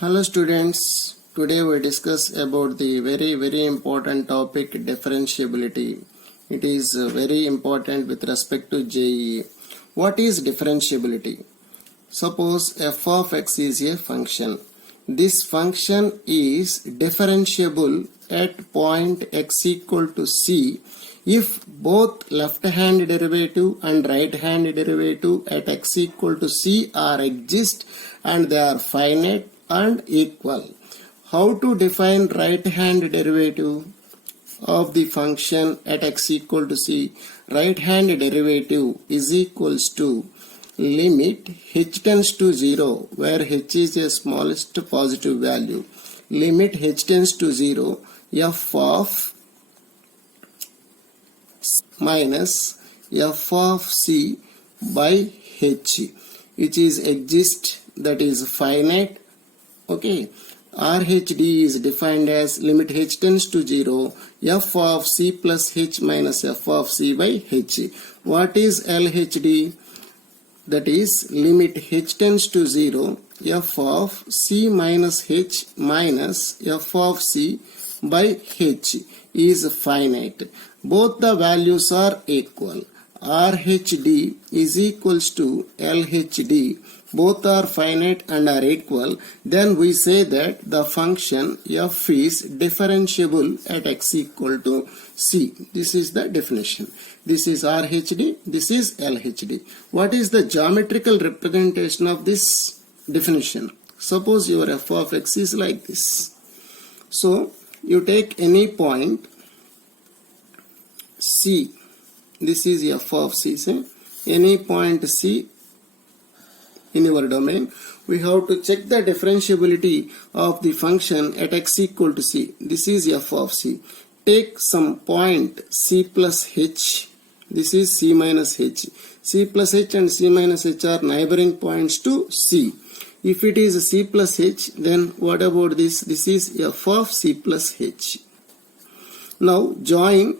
Hello students, today we discuss about the very important topic differentiability. It is very important with respect to JEE. What is differentiability? Suppose f of x is a function. This function is differentiable at point x equal to c if both left hand derivative and right hand derivative at x equal to c are exist and they are finite and equal. How to define right hand derivative of the function at x equal to c? Right hand derivative is equals to limit h tends to 0 where h is the smallest positive value. Limit h tends to 0 f of minus f of c by h, which is exist, that is finite. Okay, RHD is defined as limit h tends to 0 f of c plus h minus f of c by h. What is LHD? That is limit h tends to 0 f of c minus h minus f of c by h is finite. Both the values are equal. RHD is equals to LHD. Both are finite and are equal. Then we say that the function f is differentiable at x equal to c. This is the definition. This is RHD. This is LHD. What is the geometrical representation of this definition? Suppose your f of x is like this. So you take any point C. This is f of c. Say any point C in your domain. We have to check the differentiability of the function at x equal to c. This is f of c. Take some point c plus h. This is c minus h. C plus h and c minus h are neighboring points to c. If it is c plus h, then what about this? This is f of c plus h. Now join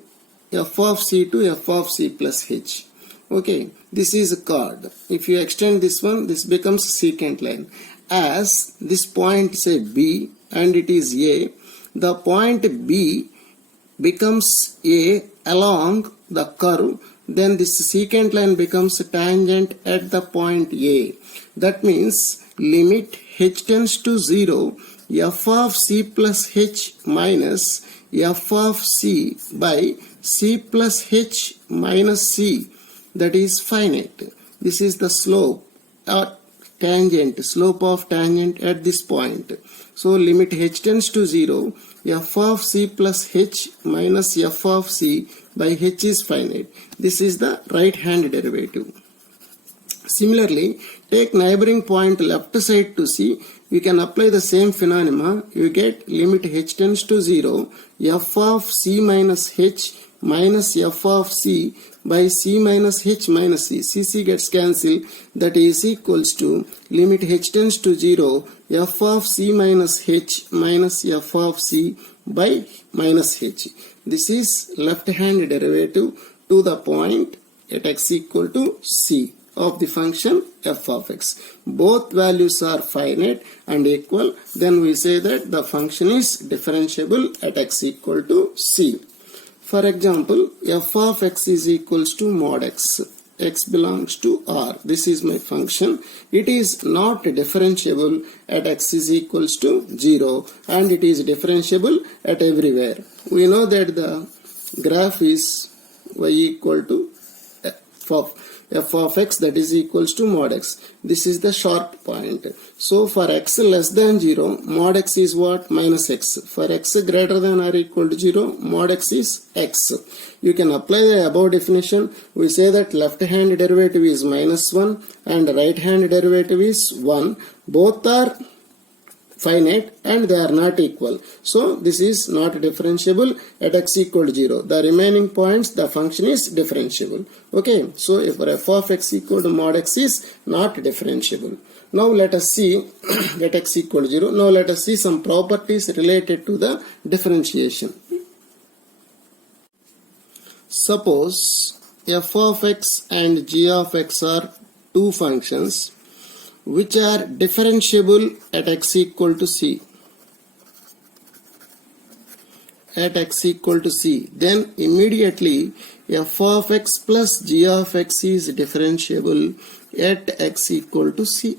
f of c to f of c plus h. Okay, this is a chord. If you extend this one, this becomes secant line. As this point say B and it is A, the point B becomes A along the curve, then this secant line becomes tangent at the point A. That means limit h tends to 0 f of c plus h minus f of c by c plus h minus c, that is finite. This is the slope or tangent, slope of tangent at this point. So limit h tends to 0 f of c plus h minus f of c by h is finite. This is the right hand derivative. Similarly, take neighboring point left side to c. We can apply the same phenomena. You get limit h tends to 0 f of c minus h minus f of c by c minus h minus c. C gets cancelled. That is equals to limit h tends to 0 f of c minus h minus f of c by minus h. This is left hand derivative to the point at x equal to c of the function f of x. Both values are finite and equal. Then we say that the function is differentiable at x equal to c. For example, f of x is equals to mod x. X belongs to R. This is my function. It is not differentiable at x is equals to 0 and it is differentiable at everywhere. We know that the graph is y equal to f of x, that is equals to mod x. This is the short point. So for x less than 0, mod x is what? Minus x. For x greater than or equal to 0, mod x is x. You can apply the above definition. We say that left hand derivative is minus 1 and right hand derivative is 1. Both are finite and they are not equal. So this is not differentiable at x equal to 0. The remaining points, the function is differentiable. Okay, so if f of x equal to mod x is not differentiable. Now let us see at x equal to 0. Now let us see some properties related to the differentiation. Suppose f of x and g of x are two functions. which are differentiable at x equal to c. At x equal to c, then immediately f of x plus g of x is differentiable at x equal to c.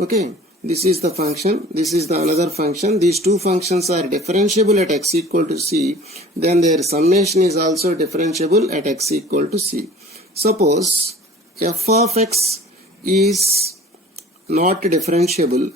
Okay, this is the function, this is the another function. These two functions are differentiable at x equal to c, then their summation is also differentiable at x equal to c. Suppose f of x is not differentiable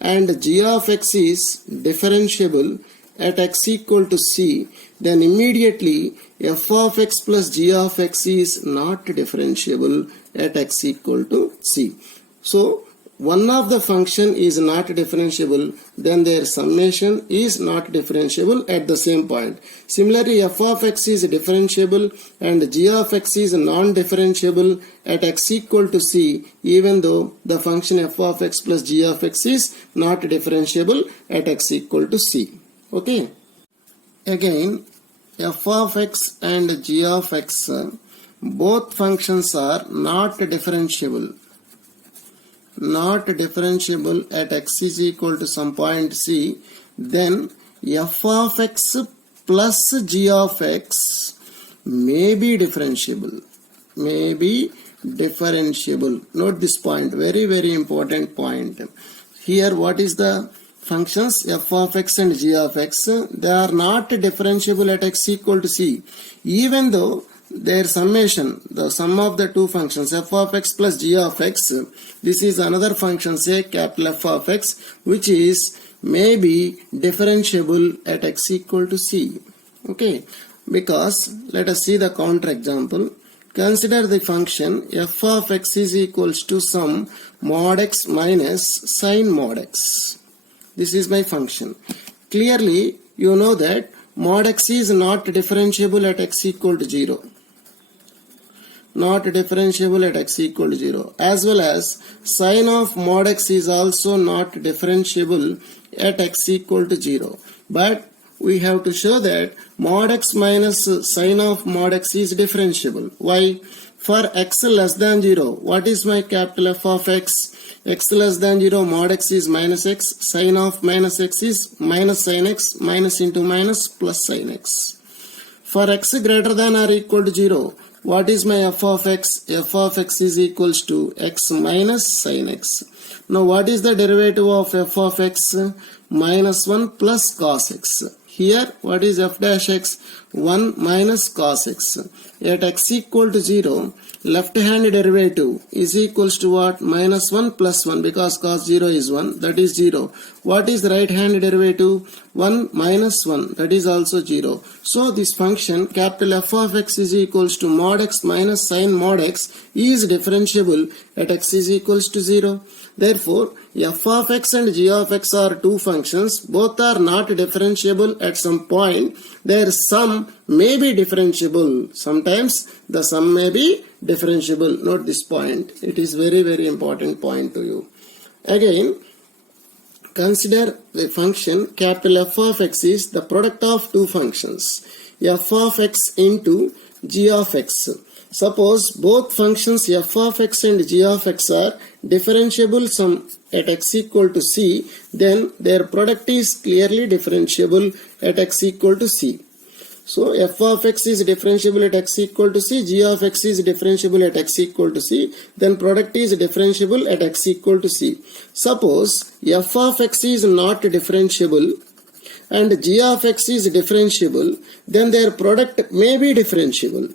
and g of x is differentiable at x equal to c, then immediately f of x plus g of x is not differentiable at x equal to c. So one of the function is not differentiable, then their summation is not differentiable at the same point. Similarly, f of x is differentiable and g of x is non-differentiable at x equal to c, even though the function f of x plus g of x is not differentiable at x equal to c. Okay. Again, f of x and g of x, both functions are not differentiable. Not differentiable at x is equal to some point c, then f of x plus g of x may be differentiable. May be differentiable. Note this point, very very important point. Here what is the functions f of x and g of x? They are not differentiable at x equal to c, even though their summation, the sum of the two functions f of x plus g of x, this is another function, say capital F of x, which is may be differentiable at x equal to c. Okay, because let us see the counter example. Consider the function f of x is equals to some mod x minus sin mod x. This is my function. Clearly you know that mod x is not differentiable at x equal to 0. Not differentiable at x equal to 0, as well as sin of mod x is also not differentiable at x equal to 0. But we have to show that mod x minus sin of mod x is differentiable. Why? For x less than 0, what is my capital F of x? X less than 0, mod x is minus x, sin of minus x is minus sin x, minus into minus plus sin x. For x greater than or equal to 0, what is my f of x? F of x is equals to x minus sin x. Now what is the derivative of f of x? Minus 1 plus cos x. Here what is f dash x? 1 minus cos x. At x equal to 0, left hand derivative is equals to what? Minus 1 plus 1, because cos 0 is 1, that is 0. What is the right hand derivative? 1 minus 1, that is also 0. So this function capital F of x is equals to mod x minus sin mod x is differentiable at x is equals to 0. Therefore, f of x and g of x are two functions. Both are not differentiable at some point. Their sum may be differentiable. Sometimes the sum may be differentiable. Note this point. It is very very important point to you. Again, consider the function capital F of x is the product of two functions, f of x into g of x. Suppose both functions f of x and g of x are differentiable sum at x equal to c, then their product is clearly differentiable at x equal to c. So f of x is differentiable at x equal to c, g of x is differentiable at x equal to c, then product is differentiable at x equal to c. Suppose f of x is not differentiable and g of x is differentiable, then their product may be differentiable.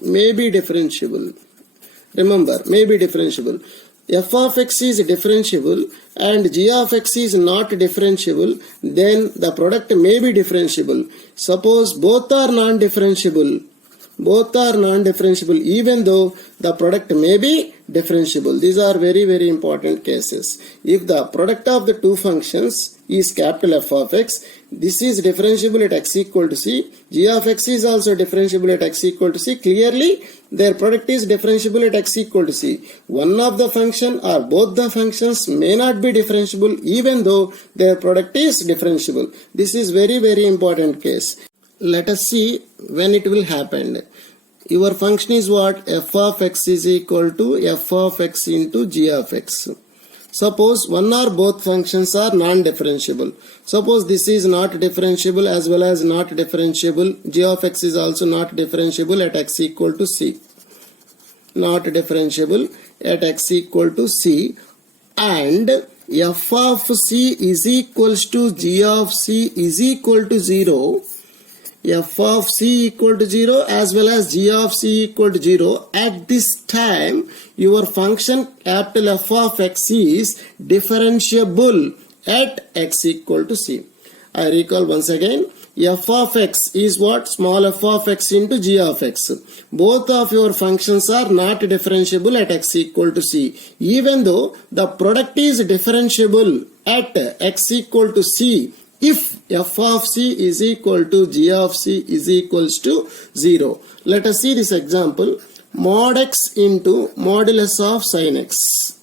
May be differentiable. Remember, may be differentiable. F of x is differentiable and g of x is not differentiable, then the product may be differentiable. Suppose both are non-differentiable, even though the product may be differentiable. These are very very important cases. If the product of the two functions is capital F of x, this is differentiable at x equal to c, g of x is also differentiable at x equal to c, clearly their product is differentiable at x equal to c. One of the function or both the functions may not be differentiable even though their product is differentiable. This is very very important case. Let us see when it will happen. your function is what? F of x is equal to f of x into g of x. Suppose one or both functions are non-differentiable. Suppose this is not differentiable as well as not differentiable. G of x is also not differentiable at x equal to c. Not differentiable at x equal to c, and f of c is equals to g of c is equal to 0. F of c equal to 0 as well as g of c equal to 0. At this time, your function capital F of x is differentiable at x equal to c. I recall once again, f of x is what? Small f of x into g of x. Both of your functions are not differentiable at x equal to c. Even though the product is differentiable at x equal to c, if f of c is equal to g of c is equals to 0. Let us see this example. Mod x into modulus of sin x.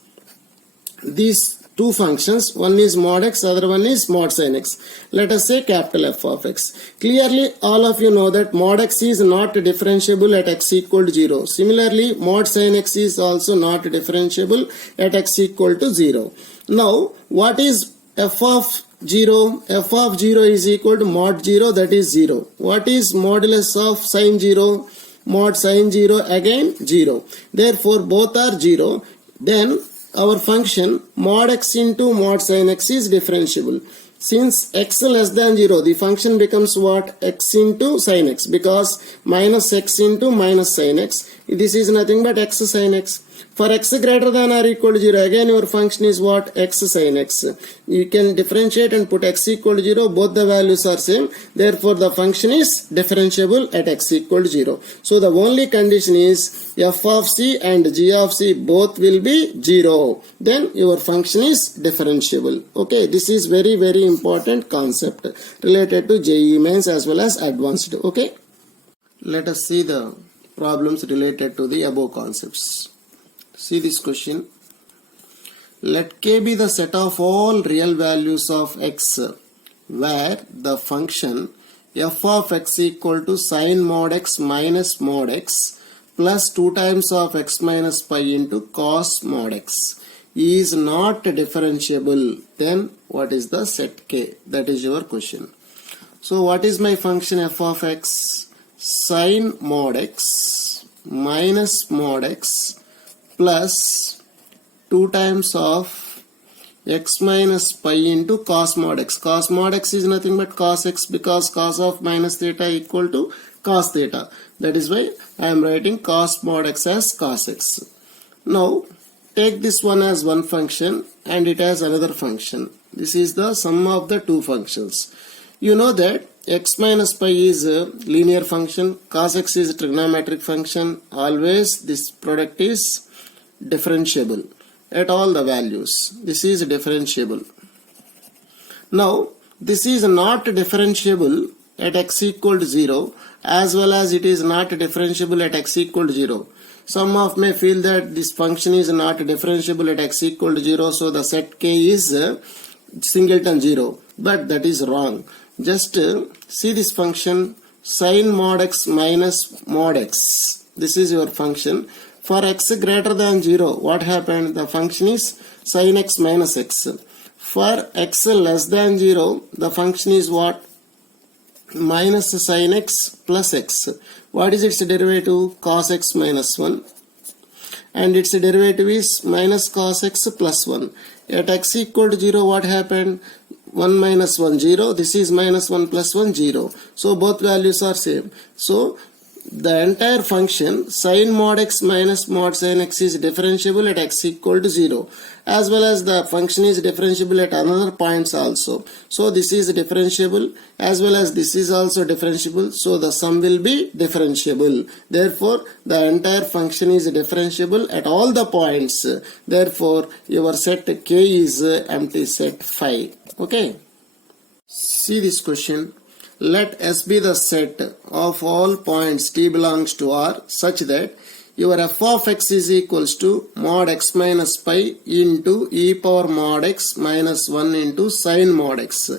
These two functions, one is mod x, other one is mod sin x. Let us say capital F of x. Clearly all of you know that mod x is not differentiable at x equal to 0. Similarly, mod sin x is also not differentiable at x equal to 0. Now what is f of 0? F of 0 is equal to mod 0, that is 0. What is modulus of sin 0? Mod sin 0, again 0. Therefore both are 0. Then our function mod x into mod sin x is differentiable. Since x less than 0, the function becomes what? X into sin x, because minus x into minus sin x. This is nothing but x sin x. For x greater than or equal to 0, again your function is what? X sin x. You can differentiate and put x equal to 0, both the values are same. Therefore the function is differentiable at x equal to 0. So the only condition is f of c and g of c both will be 0. Then your function is differentiable. Okay, this is very important concept related to JEE mains as well as advanced. Okay, let us see the problems related to the above concepts. See this question. Let k be the set of all real values of x where the function f of x equal to sin mod x minus mod x plus 2 times of x minus pi into cos mod x is not differentiable. Then what is the set k? That is your question. So what is my function f of x? Sin mod x minus mod x plus 2 times of x minus pi into cos mod x. Cos mod x is nothing but cos x, because cos of minus theta equal to cos theta. That is why I am writing cos mod x as cos x. Now take this one as one function and it as another function. This is the sum of the two functions. You know that x minus pi is a linear function, cos x is a trigonometric function. Always this product is differentiable at all the values. This is differentiable. Now this is not differentiable at x equal to 0 as well as it is not differentiable at x equal to 0. Some of may feel that this function is not differentiable at x equal to 0, so the set k is singleton 0. But that is wrong. Just see this function sin mod x minus mod x. This is your function. For x greater than 0, what happened? The function is sin x minus x. For x less than 0, the function is what? Minus sin x plus x. What is its derivative? Cos x minus 1. And its derivative is minus cos x plus 1. At x equal to 0, what happened? 1 minus 1, 0. This is minus 1 plus 1, 0. So both values are same. So the entire function sin mod x minus mod sin x is differentiable at x equal to 0, as well as the function is differentiable at another points also. So this is differentiable as well as this is also differentiable. So the sum will be differentiable. Therefore the entire function is differentiable at all the points. Therefore your set k is empty set phi. Okay. See this question. Let S be the set of all points t belongs to R such that your f of x is equals to mod x minus pi into e power mod x minus 1 into sin mod x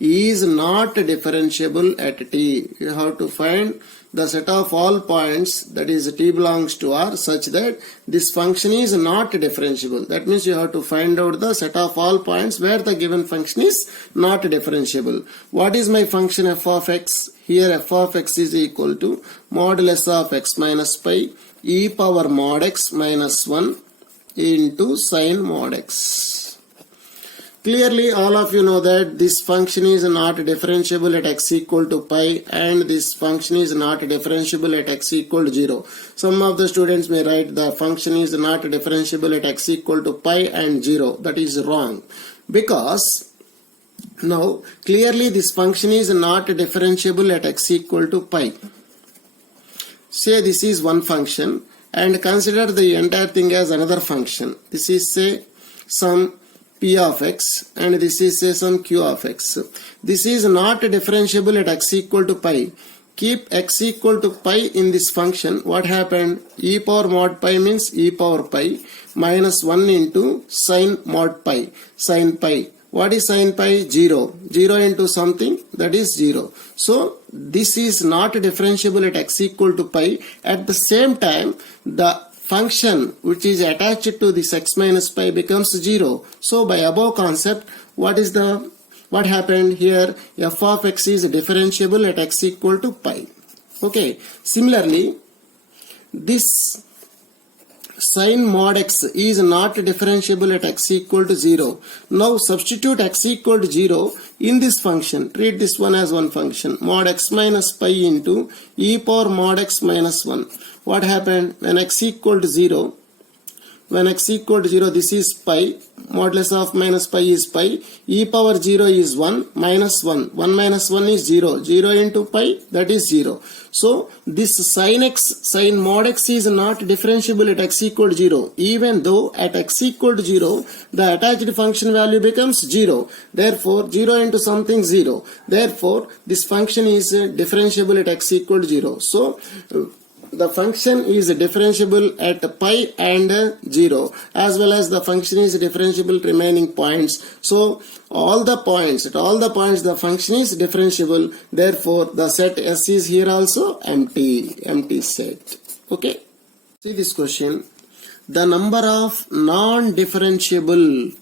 is not differentiable at t. You have to find the set of all points, that is t belongs to R, such that this function is not differentiable. That means you have to find out the set of all points where the given function is not differentiable. What is my function f of x? Here f of x is equal to modulus of x minus pi e power mod x minus 1 into sin mod x. Clearly, all of you know that this function is not differentiable at x equal to pi, and this function is not differentiable at x equal to 0. Some of the students may write the function is not differentiable at x equal to pi and 0. That is wrong. Because now clearly this function is not differentiable at x equal to pi. Say this is one function and consider the entire thing as another function. This is say some p of x and this is say some q of x. This is not differentiable at x equal to pi. Keep x equal to pi in this function. What happened? E power mod pi means e power pi minus 1 into sin mod pi, sin pi. What is sin pi? 0. 0 into something, that is 0. So this is not differentiable at x equal to pi. At the same time, the function which is attached to this x minus pi becomes 0. So by above concept, what happened here? F of x is differentiable at x equal to pi. Okay. Similarly, this sin mod x is not differentiable at x equal to 0. Now substitute x equal to 0 in this function. Treat this one as one function. Mod x minus pi into e power mod x minus 1. What happened? When x equal to 0, this is pi, modulus of minus pi is pi, e power 0 is 1, minus 1. 1 minus 1 is 0. 0 into pi, that is 0. So this sin mod x is not differentiable at x equal to 0. Even though at x equal to 0, the attached function value becomes 0. Therefore, 0 into something 0. Therefore, this function is differentiable at x equal to 0. So the function is differentiable at pi and 0, as well as the function is differentiable at remaining points. So at all the points the function is differentiable. Therefore the set S is here also empty set. Okay. See this question. The number of non-differentiable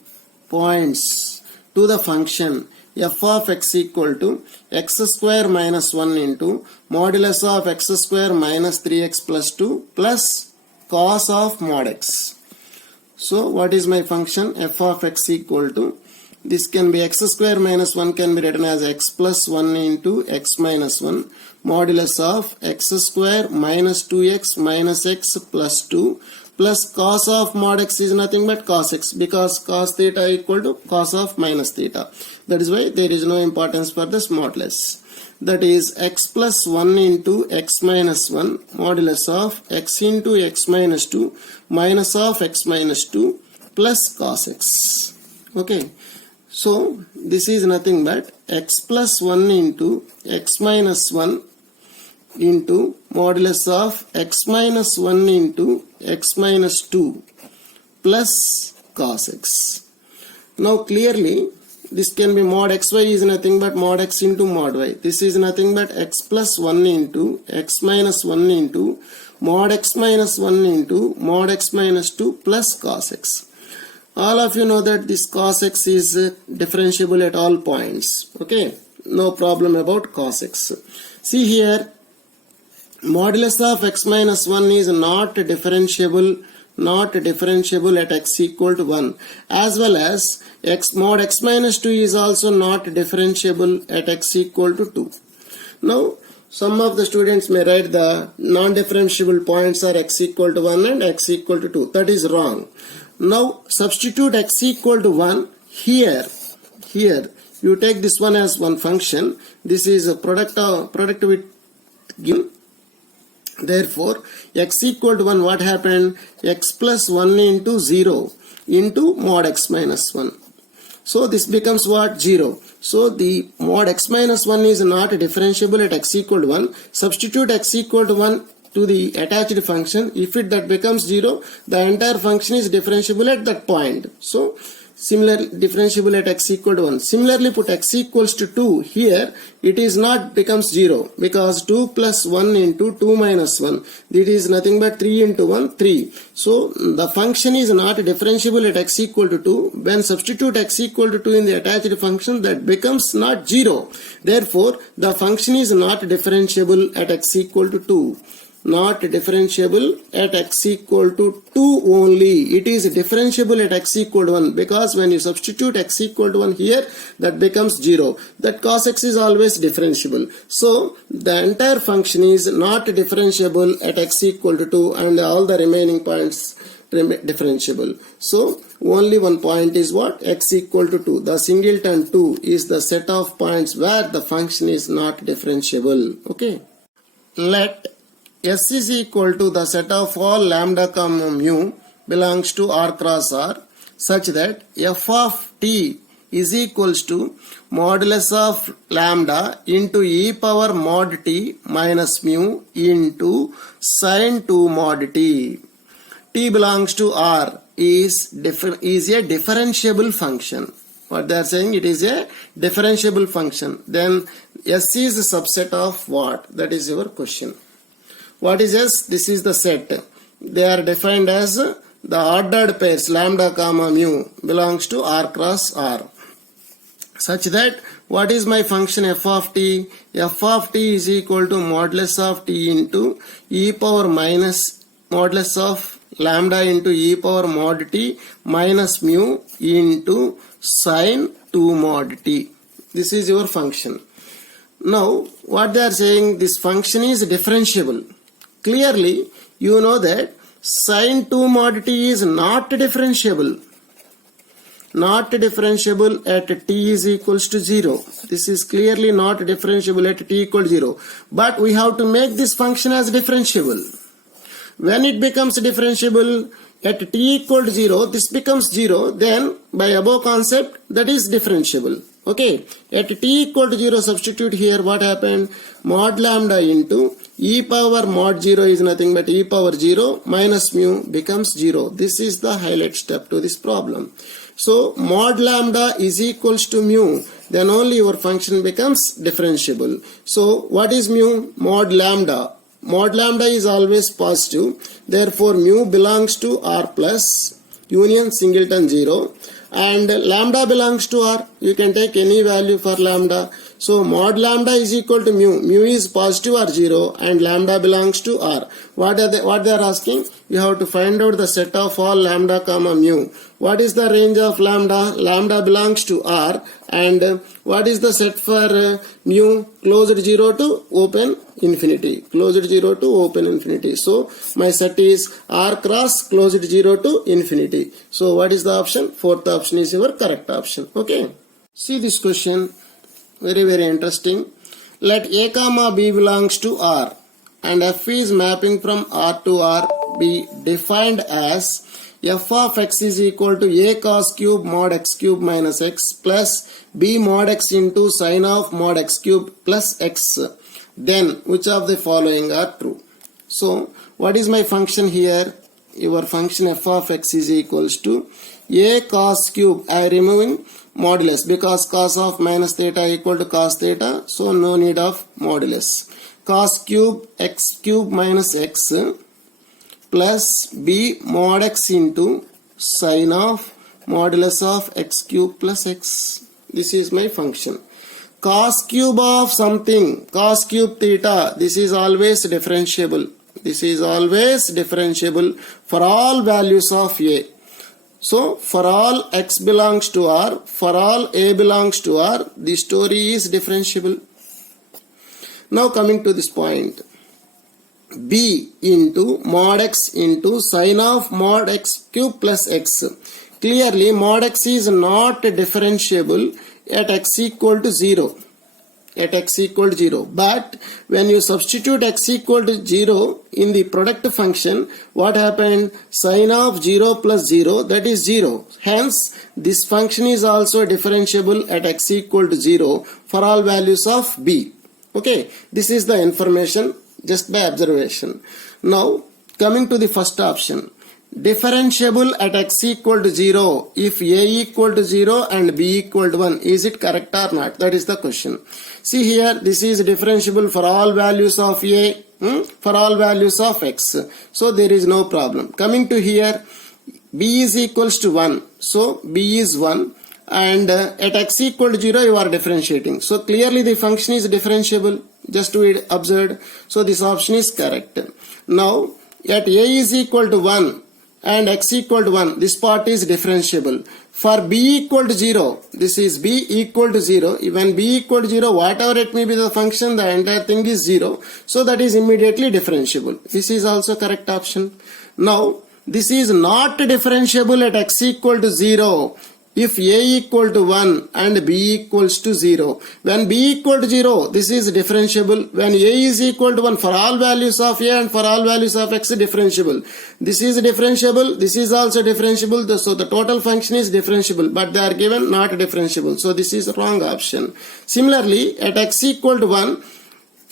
points to the function f of x equal to x square minus 1 into modulus of x square minus 3x plus 2 plus cos of mod x. So what is my function? F of x equal to, this can be x square minus 1 can be written as x plus 1 into x minus 1 modulus of x square minus 2x minus x plus 2 plus cos of mod x is nothing but cos x, because cos theta equal to cos of minus theta. That is why there is no importance for this modulus. That is x plus 1 into x minus 1 modulus of x into x minus 2 minus of x minus 2 plus cos x. Okay. So this is nothing but x plus 1 into x minus 1 into modulus of x minus 1 into x minus 2 plus cos x. Now clearly this can be mod xy is nothing but mod x into mod y. This is nothing but x plus 1 into x minus 1 into mod x minus 1 into mod x minus 2 plus cos x. All of you know that this cos x is differentiable at all points. Okay, no problem about cos x. See here, modulus of x minus 1 is not differentiable at x equal to 1, as well as x mod x minus 2 is also not differentiable at x equal to 2. Now some of the students may write the non-differentiable points are x equal to 1 and x equal to 2. That is wrong. Now substitute x equal to 1 here. You take this one as one function. This is a product with given. Therefore x equal to 1, what happened? X plus 1 into 0 into mod x minus 1. So this becomes what? 0. So the mod x minus 1 is not differentiable at x equal to 1. Substitute x equal to 1 to the attached function. If that becomes 0, the entire function is differentiable at that point. So Similar differentiable at x equal to 1. Similarly, put x equals to 2. Here it is not becomes 0 because 2 plus 1 into 2 minus 1. It is nothing but 3 into 1, 3. So the function is not differentiable at x equal to 2. When substitute x equal to 2 in the attached function, that becomes not 0. Therefore, the function is not differentiable at x equal to 2. Not differentiable at x equal to 2 only. It is differentiable at x equal to 1 because when you substitute x equal to 1 here, that becomes 0. That cos x is always differentiable. So the entire function is not differentiable at x equal to 2 and all the remaining points differentiable. So only one point is what? X equal to 2. The singleton 2 is the set of points where the function is not differentiable. Okay. Let S is equal to the set of all lambda comma mu belongs to R cross R such that f of t is equals to modulus of lambda into e power mod t minus mu into sin 2 mod t. T belongs to R is a differentiable function. What they are saying, it is a differentiable function. Then S is a subset of what? That is your question. What is S? This is the set. They are defined as the ordered pairs lambda comma mu belongs to R cross R. Such that what is my function f of t? F of t is equal to modulus of t into e power minus modulus of lambda into e power mod t minus mu into sin 2 mod t. This is your function. Now what they are saying, this function is differentiable. Clearly, you know that sin 2 mod t is not differentiable. Not differentiable at t is equals to 0. This is clearly not differentiable at t equal to 0. But we have to make this function as differentiable. When it becomes differentiable at t equal to 0, this becomes 0. Then by above concept, that is differentiable. Okay. At t equal to 0, substitute here. What happened? Mod lambda into e power mod 0 is nothing but e power 0 minus mu becomes 0. This is the highlight step to this problem. So mod lambda is equals to mu. Then only your function becomes differentiable. So what is mu? Mod lambda. Mod lambda is always positive. Therefore mu belongs to R plus union singleton 0. And lambda belongs to R. You can take any value for lambda. So mod lambda is equal to mu. Mu is positive or 0 and lambda belongs to R. What they are asking? You have to find out the set of all lambda comma mu. What is the range of lambda? Lambda belongs to R. And what is the set for mu? Closed 0 to open infinity. Closed 0 to open infinity. So my set is R cross closed 0 to infinity. So what is the option? Fourth option is your correct option. Okay. See this question. Very, very interesting. Let A comma B belongs to R and F is mapping from R to R be defined as f of x is equal to a cos cube mod x cube minus x plus b mod x into sin of mod x cube plus x. Then which of the following are true? So what is my function here? Your function f of x is equals to a cos cube. I am removing modulus because cos of minus theta equal to cos theta. So no need of modulus. Cos cube x cube minus x plus b mod x into sin of modulus of x cube plus x. This is my function. Cos cube of something, cos cube theta, this is always differentiable. This is always differentiable for all values of a. So for all x belongs to R, for all a belongs to R, the story is differentiable. Now coming to this point. B into mod x into sin of mod x cube plus x. Clearly mod x is not differentiable at x equal to 0. At x equal to 0. But when you substitute x equal to 0 in the product function, what happened? Sin of 0 plus 0, that is 0. Hence, this function is also differentiable at x equal to 0 for all values of b. Okay, this is the information just by observation. Now, coming to the first option. differentiable at x equal to 0 if a equal to 0 and b equal to 1. Is it correct or not? That is the question. See here, this is differentiable for all values of a, for all values of x. So there is no problem. Coming to here, b is equals to 1. So b is 1. And at x equal to 0 you are differentiating. So clearly the function is differentiable. Just to be observed. So this option is correct. Now at a is equal to 1 and x equal to 1, this part is differentiable. For b equal to 0, this is b equal to 0. When b equal to 0, whatever it may be the function, the entire thing is 0. So that is immediately differentiable. This is also correct option. Now this is not differentiable at x equal to 0. If a equal to 1 and b equals to 0. When b equal to 0, this is differentiable. When a is equal to 1, for all values of a and for all values of x, differentiable. This is differentiable. This is also differentiable. So the total function is differentiable. But they are given not differentiable. So this is the wrong option. Similarly, at x equal to 1,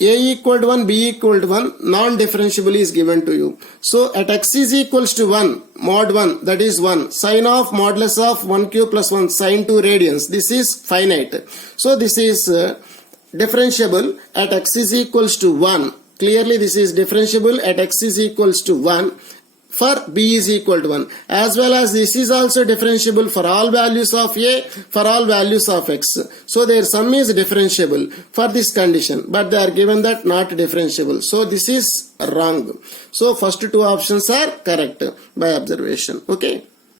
a equal to 1, b equal to 1, non-differentiable is given to you. So at x is equals to 1, mod 1, that is 1. Sine of modulus of 1 cube plus 1, sine 2 radians. This is finite. So this is differentiable at x is equals to 1. Clearly this is differentiable at x is equals to 1. For b is equal to 1, as well as this is also differentiable for all values of a, for all values of x. So their sum is differentiable for this condition, but they are given that not differentiable. So this is wrong. So first two options are correct by observation. Okay.